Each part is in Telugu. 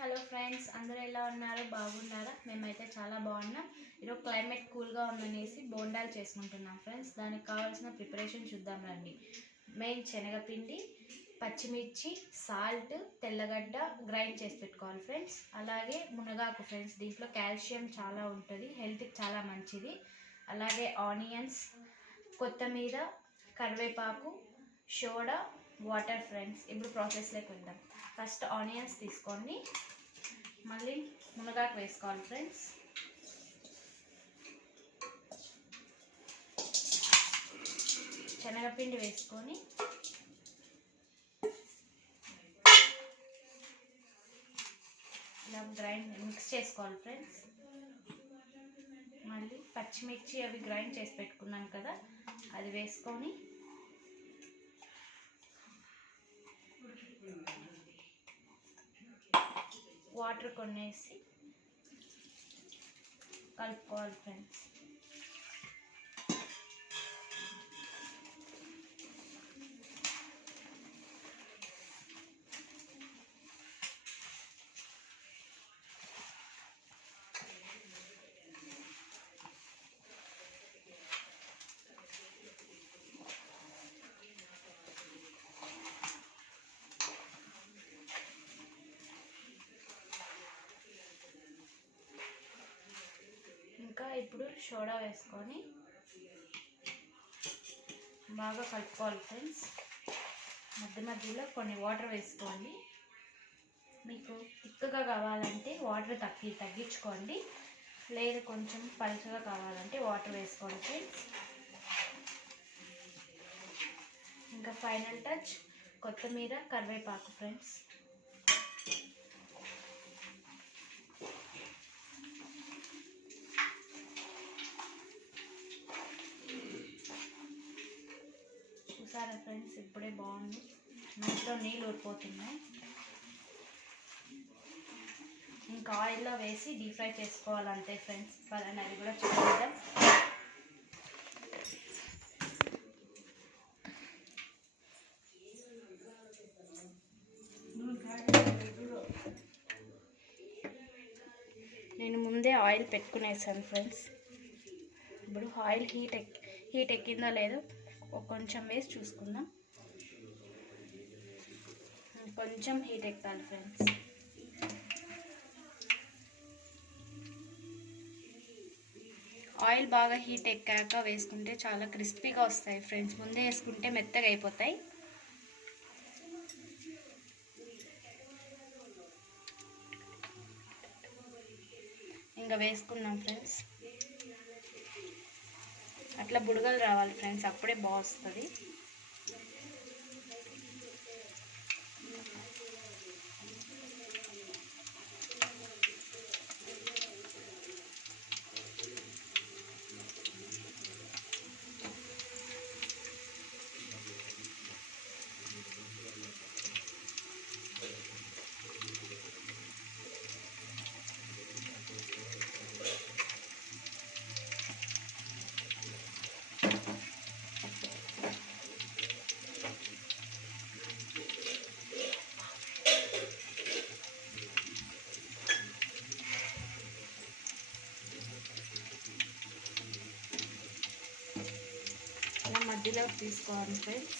హలో ఫ్రెండ్స్, అందరూ ఎలా ఉన్నారు? బాగున్నారా? మేమైతే చాలా బాగున్నాం. ఈరోజు క్లైమేట్ కూల్గా ఉందనేసి బోండాలు చేసుకుంటున్నాం ఫ్రెండ్స్. దానికి కావాల్సిన ప్రిపరేషన్ చూద్దాం రండి. మెయిన్ శనగపిండి, పచ్చిమిర్చి, సాల్ట్, తెల్లగడ్డ గ్రైండ్ చేసి పెట్టుకోవాలి ఫ్రెండ్స్. అలాగే మునగాకు ఫ్రెండ్స్, దీంట్లో కాల్షియం చాలా ఉంటుంది, హెల్త్కి చాలా మంచిది. అలాగే ఆనియన్స్, కొత్తిమీర, కరివేపాకు, సోడా, వాటర్ ఫ్రెండ్స్. ఇప్పుడు ప్రాసెస్లోకి వెళ్దాం. ఫస్ట్ ఆనియన్స్ తీసుకోండి, మళ్ళీ మునగాకు వేసుకోవాలి ఫ్రెండ్స్. శనగపిండి వేసుకొని ఇలా మిక్స్ చేసుకోవాలి ఫ్రెండ్స్. మళ్ళీ పచ్చిమిర్చి అవి గ్రైండ్ చేసి పెట్టుకున్నాం కదా, అది వేసుకొని వాటర్ కొనేసి కలుపుకోవాలి ఫ్రెండ్స్. ఇంకా ఇప్పుడు సోడా వేసుకొని బాగా కలుపుకోవాలి ఫ్రెండ్స్. మధ్య మధ్యలో కొన్ని వాటర్ వేసుకోండి. మీకు తిక్కుగా కావాలంటే వాటర్ తగ్గించుకోండి, లేదు కొంచెం పలుచగా కావాలంటే వాటర్ వేసుకోండి ఫ్రెండ్స్. ఇంకా ఫైనల్ టచ్ కొత్తిమీర, కరివేపాకు ఫ్రెండ్స్. చూసారా ఫ్రెండ్స్, ఇప్పుడే బాగుంది. నోట్లో నీళ్ళు ఊరిపోతున్నాయి. ఇంకా ఆయిల్లో వేసి డీప్ ఫ్రై చేసుకోవాలంతే ఫ్రెండ్స్. పదండి అది కూడా చూద్దాం. నేను ముందే ఆయిల్ పెట్టుకునేసాను ఫ్రెండ్స్. ఇప్పుడు ఆయిల్ హీట్ ఎక్కిందో లేదో కొంచెం వేసి చూసుకుందాం. కొంచెం హీట్ ఎక్కాలి ఫ్రెండ్స్. ఆయిల్ బాగా హీట్ ఎక్కాక వేసుకుంటే చాలా క్రిస్పీగా వస్తాయి ఫ్రెండ్స్. ముందే వేసుకుంటే మెత్తగా అయిపోతాయి. ఇంకా వేసుకున్నాం ఫ్రెండ్స్. అట్లా బుడగలు రావాలి ఫ్రెండ్స్, అప్పుడే బాగుంటుంది. మధ్యలో తీసుకోవాలి ఫ్రెండ్స్.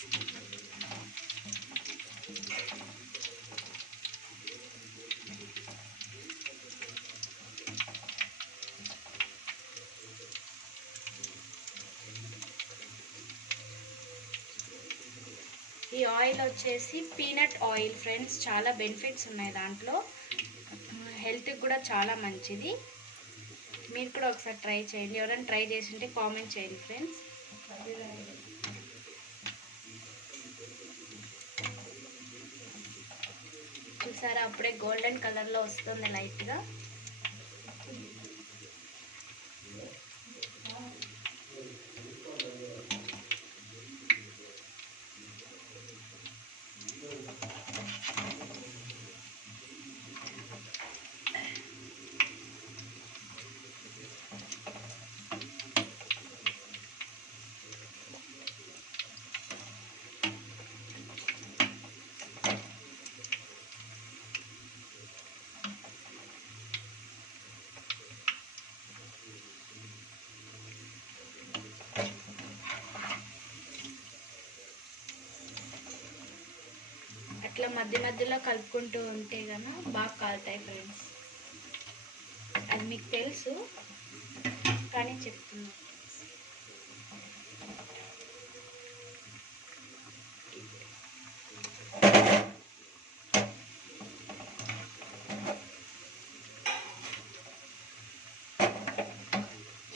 ఈ ఆయిల్ వచ్చేసి పీనట్ ఆయిల్ ఫ్రెండ్స్. చాలా బెనిఫిట్స్ ఉన్నాయి దాంట్లో, హెల్త్కి కూడా చాలా మంచిది. మీరు కూడా ఒకసారి ట్రై చేయండి. ఎవరైనా ట్రై చేసి ఉంటే కామెంట్ చేయండి ఫ్రెండ్స్. చూసారా, అప్పుడే గోల్డెన్ కలర్లో వస్తుంది లైట్గా. ఇట్లా మధ్య మధ్యలో కలుపుకుంటూ ఉంటే కనుక బాగా కాలుతాయి ఫ్రెండ్స్. అది మీకు తెలుసు కానీ చెప్తున్నా.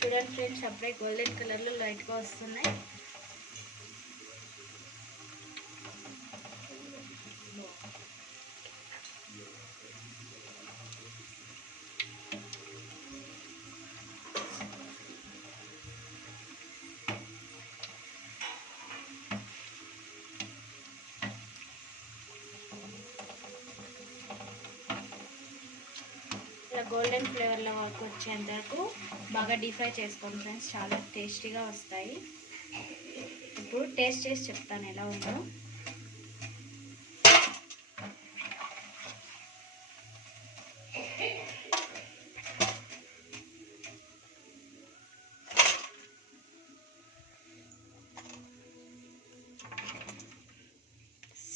చూడండి ఫ్రెండ్స్, అప్పుడే గోల్డెన్ కలర్లో లైట్గా వస్తున్నాయి. ఇలా గోల్డెన్ ఫ్లేవర్లో వరకు వచ్చేంత వరకు బాగా డీప్ ఫ్రై చేసుకోండి ఫ్రెండ్స్, చాలా టేస్టీగా వస్తాయి. ఇప్పుడు టేస్ట్ చేసి చెప్తాను ఎలా ఉందో.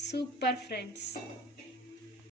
Super friends.